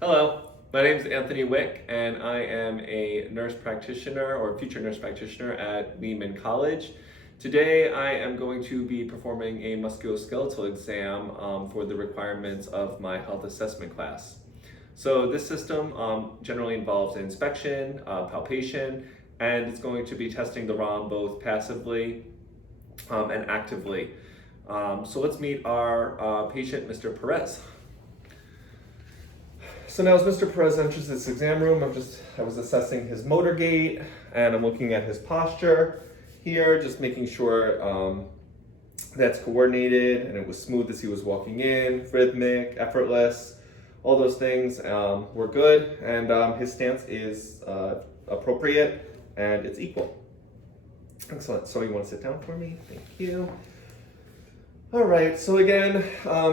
Hello, my name is Anthony Wick, and I am a nurse practitioner or future nurse practitioner at Lehman College. Today, I am going to be performing a musculoskeletal exam for the requirements of my health assessment class. So, this system generally involves inspection, palpation, and it's going to be testing the ROM both passively and actively. So, let's meet our patient, Mr. Perez. So now as Mr. Perez enters this exam room, I was assessing his motor gait and I'm looking at his posture here, just making sure that's coordinated and it was smooth as he was walking in, rhythmic, effortless, all those things were good, and his stance is appropriate and it's equal. Excellent. So you want to sit down for me? Thank you. All right, so again,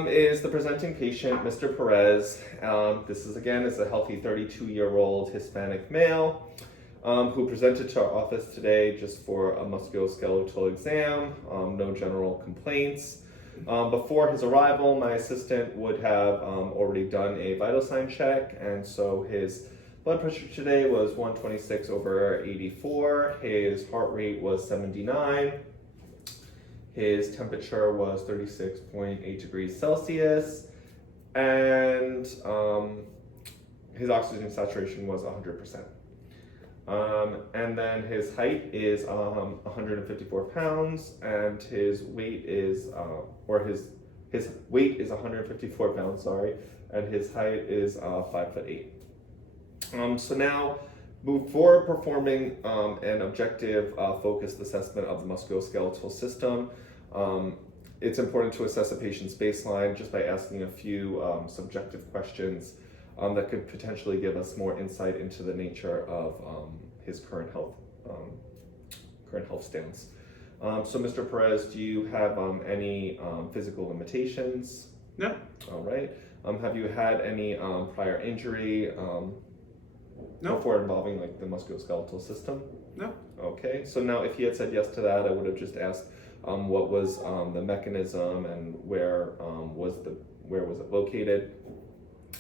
is the presenting patient, Mr. Perez. This is a healthy 32-year-old Hispanic male who presented to our office today just for a musculoskeletal exam, no general complaints. Before his arrival, my assistant would have already done a vital sign check, and so his blood pressure today was 126/84, his heart rate was 79, his temperature was 36.8 degrees Celsius, and his oxygen saturation was 100%. And then his height is 154 pounds, and his weight is, his weight is 154 pounds, sorry, and his height is 5'8". So now, before performing an objective focused assessment of the musculoskeletal system, it's important to assess a patient's baseline just by asking a few subjective questions that could potentially give us more insight into the nature of his current health stance. So Mr. Perez, do you have any physical limitations? No. All right. Have you had any prior injury No. before involving like the musculoskeletal system? No. Okay, so now if he had said yes to that, I would have just asked what was the mechanism and where was it located?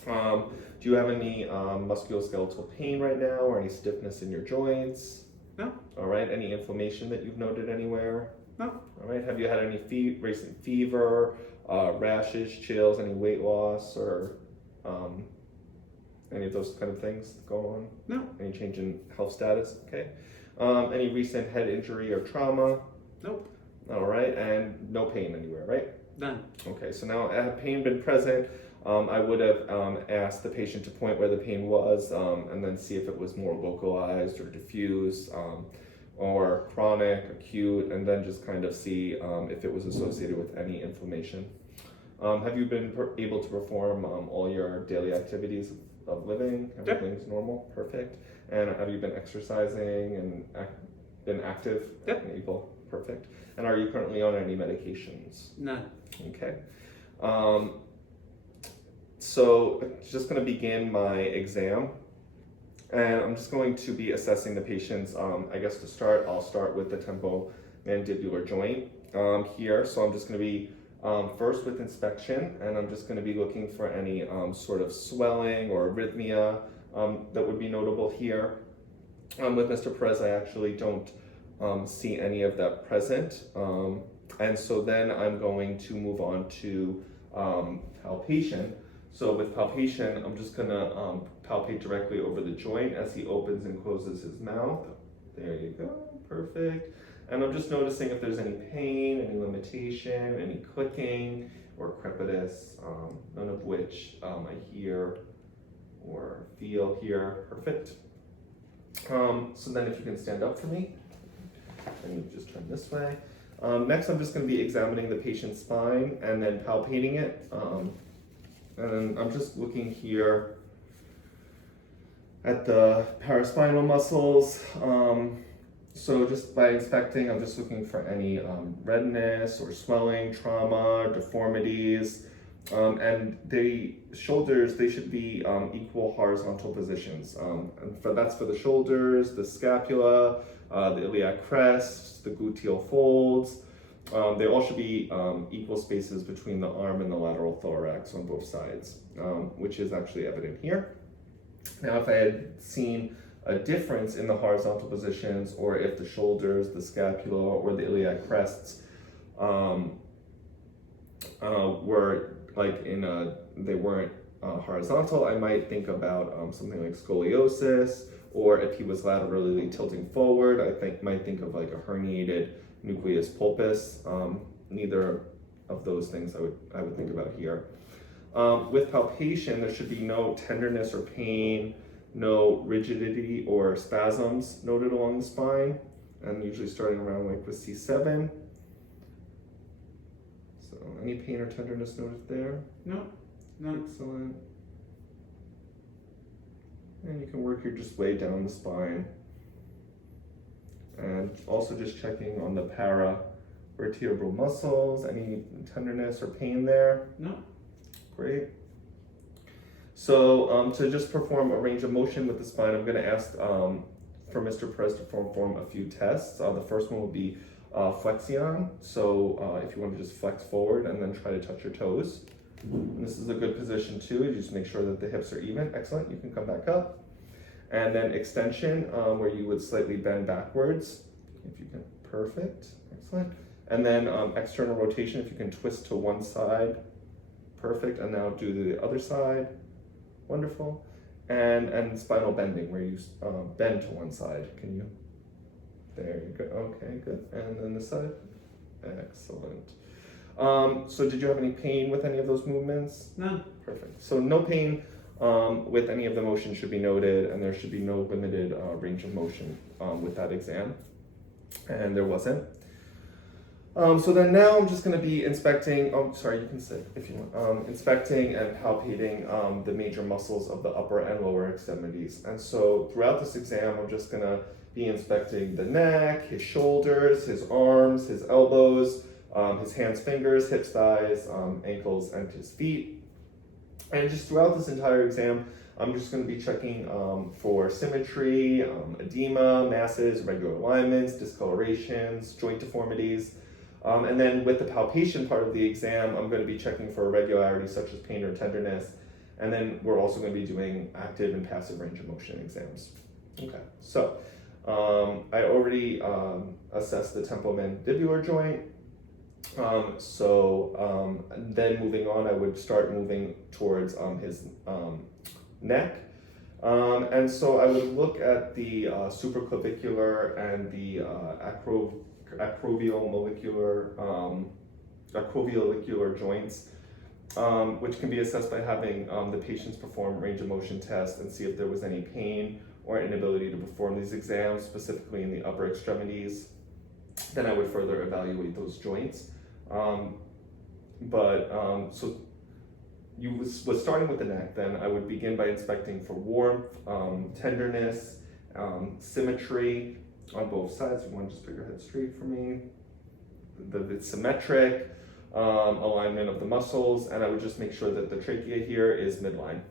Do you have any musculoskeletal pain right now or any stiffness in your joints? No. All right, any inflammation that you've noted anywhere? No. All right, have you had any recent fever, rashes, chills, any weight loss, or any of those kind of things going on? No. Any change in health status? Okay. Any recent head injury or trauma? Nope. All right, and no pain anywhere, right? None. Okay, so now had pain been present, I would have asked the patient to point where the pain was and then see if it was more localized or diffuse or chronic, acute, and then just kind of see if it was associated with any inflammation. Have you been able to perform all your daily activities of living? Everything's normal? Perfect. And have you been exercising and been active? Yep. Able? Perfect. And are you currently on any medications? None. Okay. So I'm just going to begin my exam, and I'm just going to be assessing the patient's, I guess to start, I'll start with the temporomandibular joint here. So I'm just going to be first with inspection, and I'm just going to be looking for any sort of swelling or arrhythmia that would be notable here. With Mr. Perez, I actually don't see any of that present. And so then I'm going to move on to palpation. So with palpation, I'm just gonna palpate directly over the joint as he opens and closes his mouth. There you go, perfect. And I'm just noticing if there's any pain, any limitation, any clicking or crepitus, none of which I hear or feel here. Perfect. So then if you can stand up for me, and you just turn this way. Next, I'm just going to be examining the patient's spine and then palpating it. And I'm just looking here at the paraspinal muscles. So just by inspecting, I'm just looking for any redness or swelling, trauma, deformities. And the shoulders, they should be equal horizontal positions. And that's for the shoulders, the scapula, the iliac crest, the gluteal folds. They all should be equal spaces between the arm and the lateral thorax on both sides, which is actually evident here. Now, if I had seen a difference in the horizontal positions, or if the shoulders, the scapula, or the iliac crests were like they weren't horizontal, I might think about something like scoliosis, or if he was laterally tilting forward, might think of like a herniated nucleus pulpus. Neither of those things I would think about here. With palpation, there should be no tenderness or pain, no rigidity or spasms noted along the spine, and usually starting around like with C7. So any pain or tenderness noted there? No, none. Excellent. And you can work your just way down the spine. And also just checking on the paravertebral muscles, any tenderness or pain there? No. Great. So to just perform a range of motion with the spine, I'm going to ask for Mr. Perez to perform a few tests. The first one will be flexion. So if you want to just flex forward and then try to touch your toes. And this is a good position too. You just make sure that the hips are even. Excellent. You can come back up. And then extension, where you would slightly bend backwards. If you can. Perfect. Excellent. And then external rotation, if you can twist to one side. Perfect. And now do the other side. Wonderful. And spinal bending, where you bend to one side. Can you? There you go. Okay, good. And then this side. Excellent. So did you have any pain with any of those movements? None. Perfect. So no pain with any of the motion should be noted, and there should be no limited range of motion with that exam. And there wasn't. So then now I'm just going to be inspecting, oh, sorry, you can sit if you want, inspecting and palpating the major muscles of the upper and lower extremities. And so throughout this exam, I'm just going to be inspecting the neck, his shoulders, his arms, his elbows, his hands, fingers, hips, thighs, ankles, and his feet. And just throughout this entire exam, I'm just going to be checking for symmetry, edema, masses, irregular alignments, discolorations, joint deformities. And then with the palpation part of the exam, I'm going to be checking for irregularities such as pain or tenderness. And then we're also going to be doing active and passive range of motion exams. Okay, so I already assessed the temporomandibular joint. Then moving on, I would start moving towards his neck. And so I would look at the supraclavicular and the acromiollicular joints, which can be assessed by having the patients perform range of motion tests and see if there was any pain or inability to perform these exams, specifically in the upper extremities. Then I would further evaluate those joints. So you was starting with the neck, then I would begin by inspecting for warmth, tenderness, symmetry on both sides. You want to just put your head straight for me. It's symmetric, alignment of the muscles, and I would just make sure that the trachea here is midline.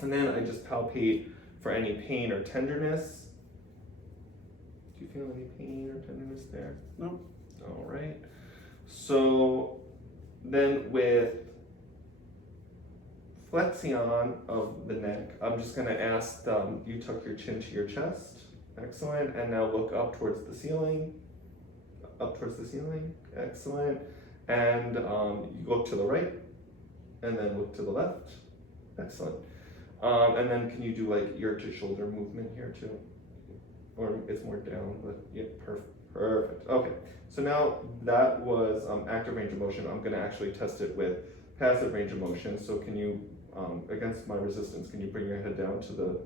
And then I just palpate for any pain or tenderness. Do you feel any pain or tenderness there? No. All right. So then with flexion of the neck, I'm just going to ask you tuck your chin to your chest. Excellent. And now look up towards the ceiling. Up towards the ceiling. Excellent. And you look to the right and then look to the left. Excellent. And then can you do like ear to shoulder movement here too? Or it's more down, but yeah, perfect. Okay, so now that was active range of motion. I'm going to actually test it with passive range of motion. So can you, against my resistance, can you bring your head down to the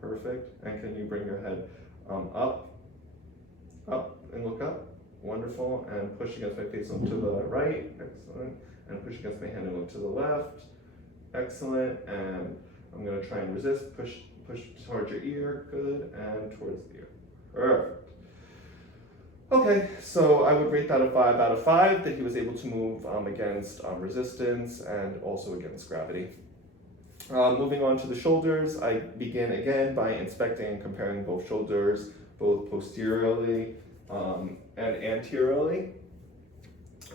perfect? And can you bring your head up and look up? Wonderful. And push against my face look to the right. Excellent. And push against my hand and look to the left. Excellent. And I'm going to try and resist. Push towards your ear. Good. And towards the ear. Perfect. Okay, so I would rate that a 5 out of 5 that he was able to move against resistance and also against gravity. Moving on to the shoulders, I begin again by inspecting and comparing both shoulders, both posteriorly and anteriorly.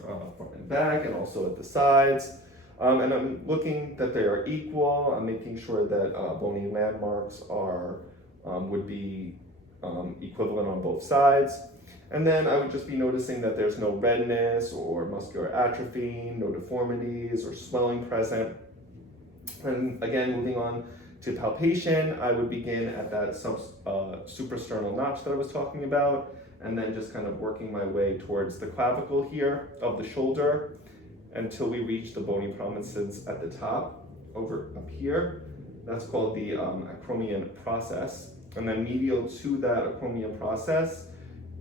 front and back, and also at the sides. And I'm looking that they are equal. I'm making sure that bony landmarks are would be equivalent on both sides. And then I would just be noticing that there's no redness or muscular atrophy, no deformities or swelling present. And again, moving on to palpation, I would begin at that suprasternal notch that I was talking about, and then just kind of working my way towards the clavicle here of the shoulder until we reach the bony prominences at the top, over up here. That's called the acromion process. And then medial to that acromion process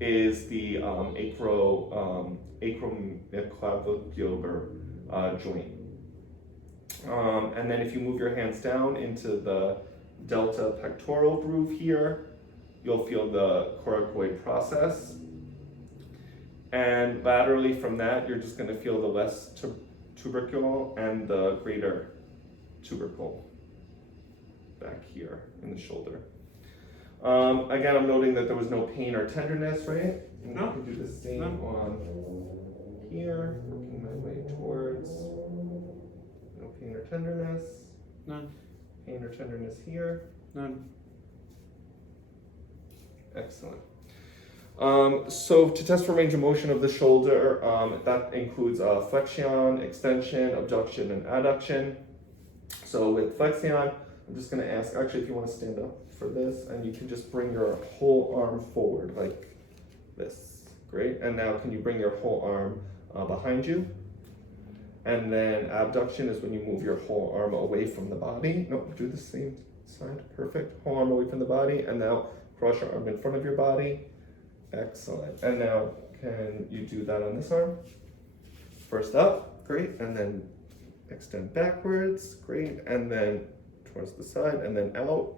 is the acromyoclavicular joint. And then if you move your hands down into the delta pectoral groove here, you'll feel the coracoid process. And laterally from that, you're just going to feel the less tubercle and the greater tubercle back here in the shoulder. Again, I'm noting that there was no pain or tenderness, right? And No. I can do the same on here, working my way towards. No pain or tenderness. None. Pain or tenderness here. None. Excellent. So to test for range of motion of the shoulder, that includes flexion, extension, abduction, and adduction. So with flexion, I'm just going to ask, actually, if you want to stand up for this, and you can just bring your whole arm forward like this. Great. And now can you bring your whole arm behind you? And then abduction is when you move your whole arm away from the body. No, do the same side. Perfect. Whole arm away from the body. And now cross your arm in front of your body. Excellent. And now can you do that on this arm? First up. Great. And then extend backwards. Great. And then towards the side and then out.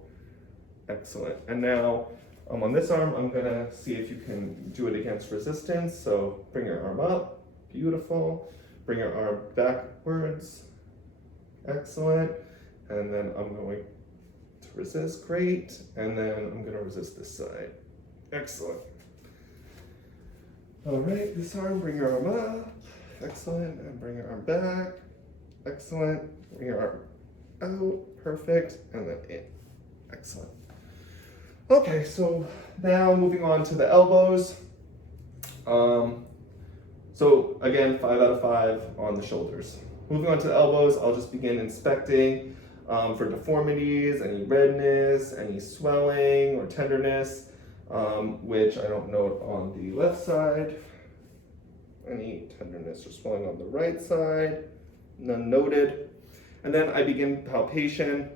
Excellent. And now on this arm, I'm going to see if you can do it against resistance. So bring your arm up. Beautiful. Bring your arm backwards. Excellent. And then I'm going to resist. Great. And then I'm going to resist this side. Excellent. All right, this arm, bring your arm up. Excellent. And bring your arm back. Excellent. Bring your arm out. Perfect. And then in. Excellent. Okay, so now moving on to the elbows. So again, 5 out of 5 on the shoulders. Moving on to the elbows, I'll just begin inspecting for deformities, any redness, any swelling or tenderness, which I don't note on the left side. Any tenderness or swelling on the right side, none noted. And then I begin palpation,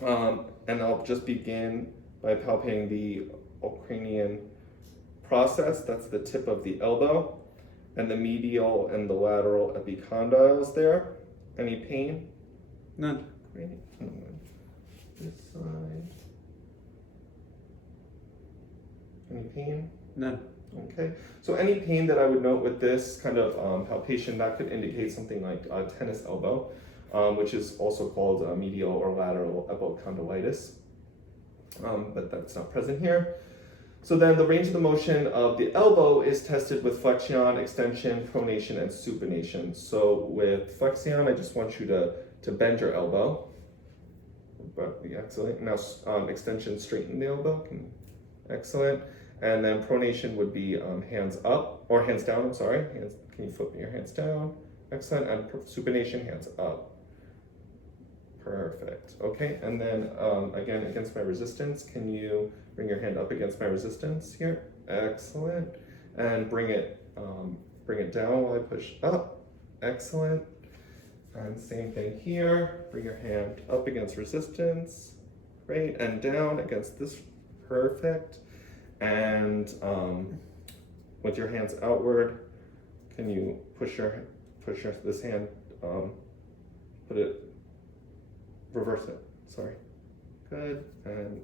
and I'll just begin by palpating the acromion process. That's the tip of the elbow, and the medial and the lateral epicondyles there. Any pain? None. Great. This side. Any pain? None. Okay. So any pain that I would note with this kind of palpation, that could indicate something like tennis elbow, which is also called medial or lateral epicondylitis. But that's not present here. So then the range of the motion of the elbow is tested with flexion, extension, pronation, and supination. So with flexion, I just want you to bend your elbow. But excellent. Now extension, straighten the elbow. Excellent. And then pronation would be hands up, or hands down, I'm sorry. Can you flip your hands down? Excellent. And supination, hands up. Perfect. Okay, and then again, against my resistance, can you bring your hand up against my resistance here? Excellent. And bring it down while I push up. Excellent. And same thing here. Bring your hand up against resistance. Great. And down against this. Perfect. And with your hands outward, can you push this hand, reverse it, sorry. Good, and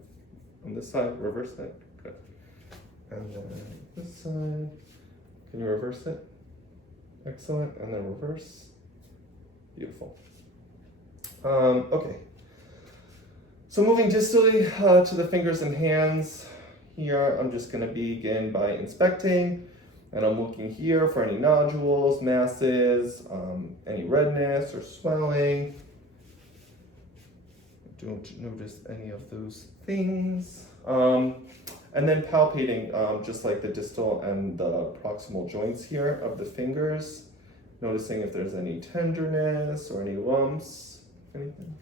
on this side, reverse it, good. And then this side, can you reverse it? Excellent, and then reverse, beautiful. Okay, so moving distally to the fingers and hands, here I'm just gonna begin by inspecting And I'm looking here for any nodules, masses, any redness or swelling. Don't notice any of those things. And then palpating just like the distal and the proximal joints here of the fingers, noticing if there's any tenderness or any lumps, anything.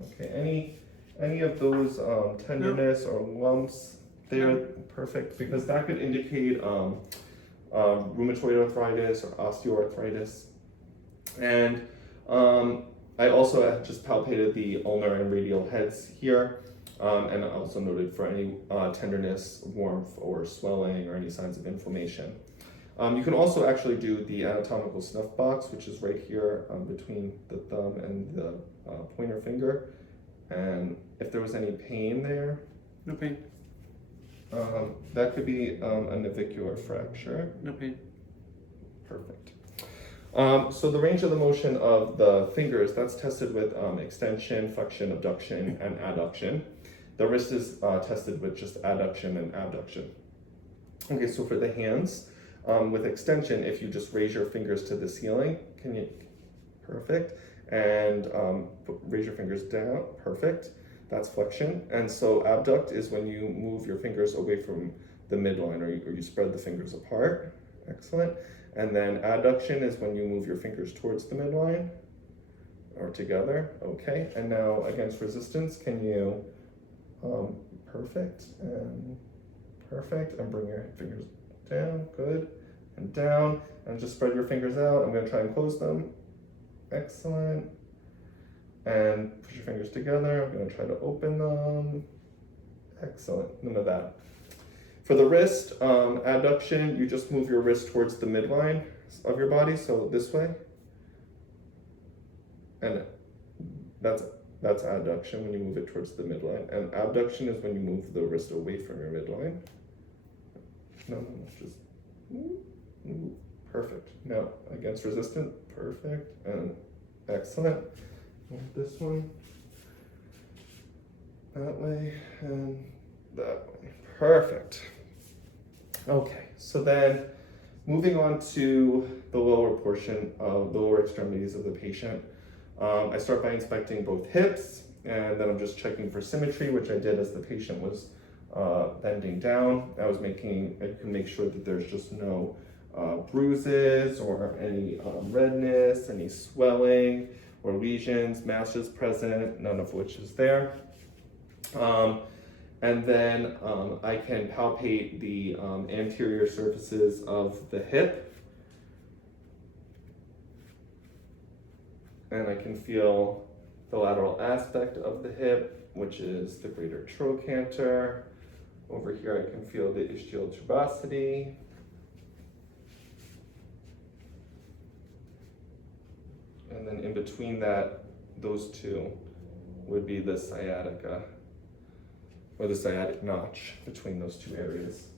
Okay, any of those tenderness or lumps there, perfect, because that could indicate rheumatoid arthritis or osteoarthritis. And I also just palpated the ulnar and radial heads here, and I also noted for any tenderness, warmth, or swelling, or any signs of inflammation. You can also actually do the anatomical snuff box, which is right here between the thumb and the pointer finger. And if there was any pain there, No pain. that could be a navicular fracture. No pain. Perfect. So the range of the motion of the fingers, that's tested with extension, flexion, abduction, and adduction. The wrist is tested with just adduction and abduction. Okay, so for the hands, with extension, if you just raise your fingers to the ceiling, perfect, and raise your fingers down, perfect, that's flexion. And so abduct is when you move your fingers away from the midline, or you spread the fingers apart, excellent. And then adduction is when you move your fingers towards the midline or together, okay. And now against resistance, can you, perfect, and bring your fingers down, good, and down, and just spread your fingers out. I'm gonna try and close them, excellent. And push your fingers together, I'm gonna try to open them, excellent, none of that. For the wrist, adduction, you just move your wrist towards the midline of your body, so this way. And that's adduction, when you move it towards the midline. And abduction is when you move the wrist away from your midline. No, just perfect. Now, against resistant, perfect, and excellent. Move this one, that way, and that way. Perfect. Okay, so then moving on to the lower portion of the lower extremities of the patient. I start by inspecting both hips, and then I'm just checking for symmetry, which I did as the patient was bending down. I can make sure that there's just no bruises or any redness, any swelling or lesions, masses present, none of which is there. And then I can palpate the anterior surfaces of the hip. And I can feel the lateral aspect of the hip, which is the greater trochanter. Over here I can feel the ischial tuberosity. And then in between those two would be the sciatica, or the sciatic notch between those two areas.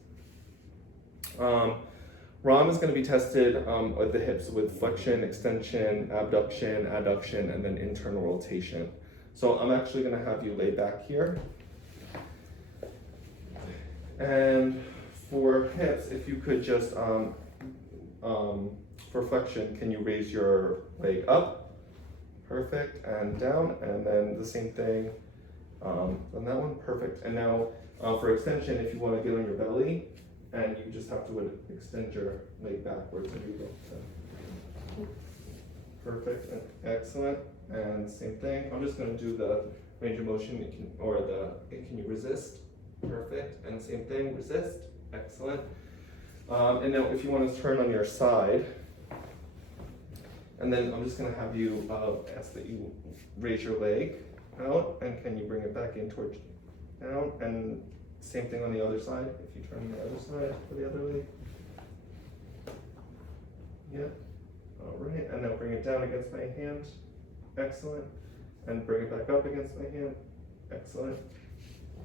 ROM is going to be tested at the hips with flexion, extension, abduction, adduction, and then internal rotation. So I'm actually going to have you lay back here. And for hips, if you could just, for flexion, can you raise your leg up? Perfect, and down, and then the same thing on that one, perfect. And now for extension, if you want to get on your belly, and you just have to extend your leg backwards and you go. Perfect, and excellent, and same thing. I'm just going to do the range of motion, can you resist? Perfect, and same thing, resist, excellent. And now if you want to turn on your side, and then I'm just going to have you ask that you raise your leg out, and can you bring it back in towards down, and same thing on the other side, if you turn on the other side for the other leg. Yep, all right, and now bring it down against my hand, excellent, and bring it back up against my hand, excellent,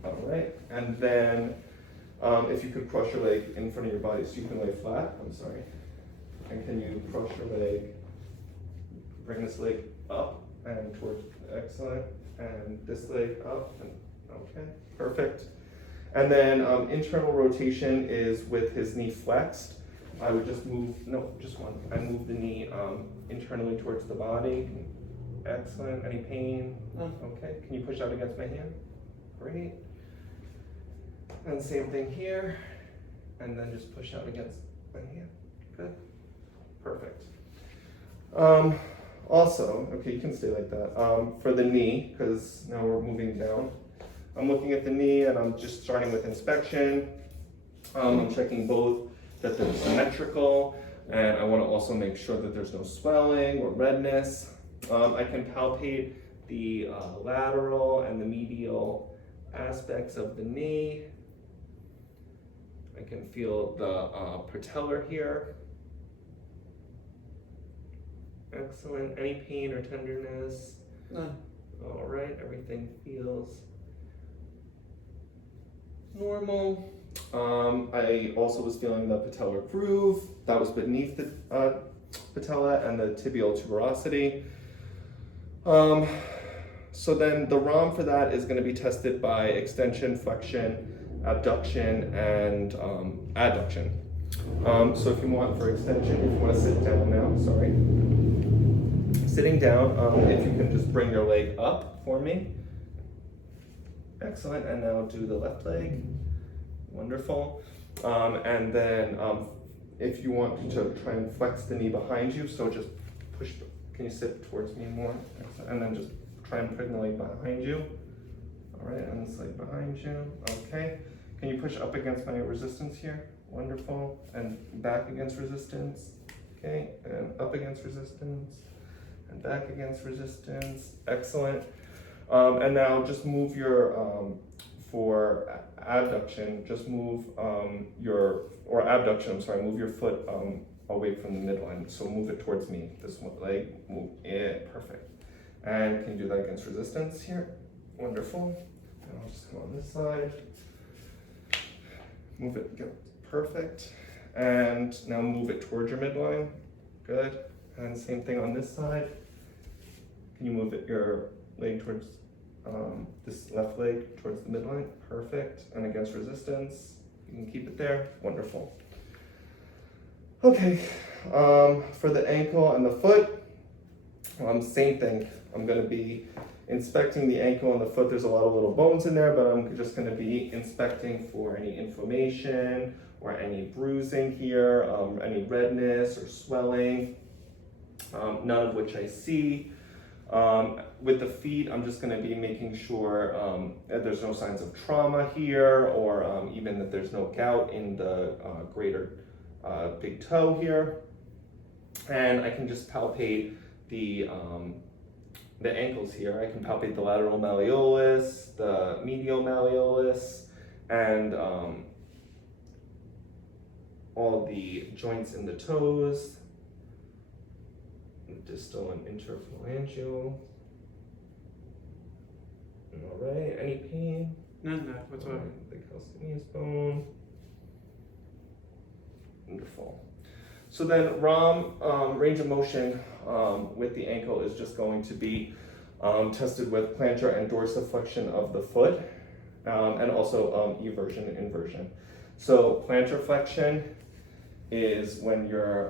all right, and then if you could cross your leg in front of your body so you can lay flat, I'm sorry, and can you cross your leg, bring this leg up and towards, excellent, and this leg up, and okay, perfect. And then internal rotation is with his knee flexed. I would just move, no, just one. I move the knee internally towards the body. Excellent. Any pain? No. Okay. Can you push out against my hand? Great. And same thing here. And then just push out against my hand. Good. Perfect. Also, okay, you can stay like that. For the knee, because now we're moving down. I'm looking at the knee and I'm just starting with inspection. I'm checking both that they're symmetrical, and I want to also make sure that there's no swelling or redness. I can palpate the lateral and the medial aspects of the knee. I can feel the patellar here. Excellent. Any pain or tenderness? No. All right, everything feels normal. I also was feeling the patellar groove that was beneath the patella and the tibial tuberosity. So then the ROM for that is going to be tested by extension, flexion, abduction, and adduction. So if you want for extension, if you want to sit down now, sorry. Sitting down, if you can just bring your leg up for me. Excellent, and now do the left leg. Wonderful. And then if you want to try and flex the knee behind you, so just push, can you sit towards me more? Excellent. And then just try and bring the leg behind you. All right, and this leg behind you. Okay. Can you push up against my resistance here? Wonderful. And back against resistance. Okay, and up against resistance. And back against resistance. Excellent. And now just move your, for abduction, just move abduction, I'm sorry, move your foot away from the midline. So move it towards me, this one leg, move, yeah, perfect. And can you do that against resistance here? Wonderful. And I'll just come on this side. Move it, good, perfect. And now move it towards your midline, good. And same thing on this side. Can you move your leg towards this left leg towards the midline? Perfect. And against resistance, you can keep it there. Wonderful. Okay, for the ankle and the foot, same thing. I'm going to be inspecting the ankle and the foot. There's a lot of little bones in there, but I'm just going to be inspecting for any inflammation or any bruising here, any redness or swelling, none of which I see. With the feet, I'm just going to be making sure that there's no signs of trauma here, or even that there's no gout in the greater big toe here. And I can just palpate the ankles here. I can palpate the lateral malleolus, the medial malleolus, and all the joints in the toes. Distal and interphalangeal. All right, any pain? None whatsoever. The calcaneus bone. Wonderful. So then range of motion with the ankle is just going to be tested with plantar and dorsiflexion of the foot, and also eversion and inversion. So plantar flexion is when you're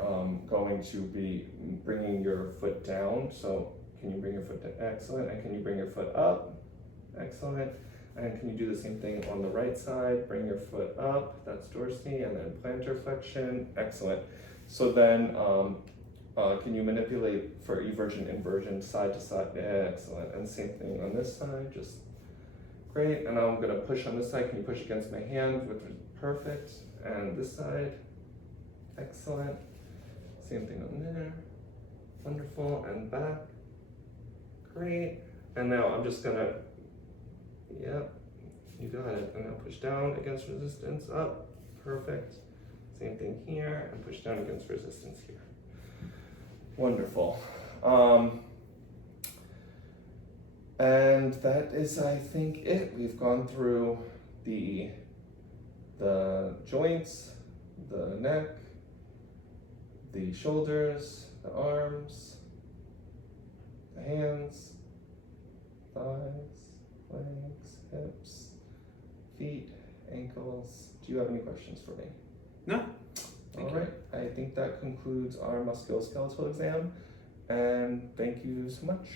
going to be bringing your foot down. So can you bring your foot down? Excellent. And can you bring your foot up? Excellent. And can you do the same thing on the right side? Bring your foot up, that's dorsity, and then plantar flexion. Excellent. So then can you manipulate for eversion, inversion, side to side? Excellent. And same thing on this side, just great. And now I'm gonna push on this side. Can you push against my hand? Perfect. And this side. Excellent. Same thing on there. Wonderful. And back. Great. And now I'm just gonna, yep, you got it. And now push down against resistance, up. Perfect. Same thing here, and push down against resistance here. Wonderful. And that is, I think, it. We've gone through the joints, the neck, the shoulders, the arms, the hands, thighs, legs, hips, feet, ankles. Do you have any questions for me? No. Thank All you. right, I think that concludes our musculoskeletal exam, and thank you so much.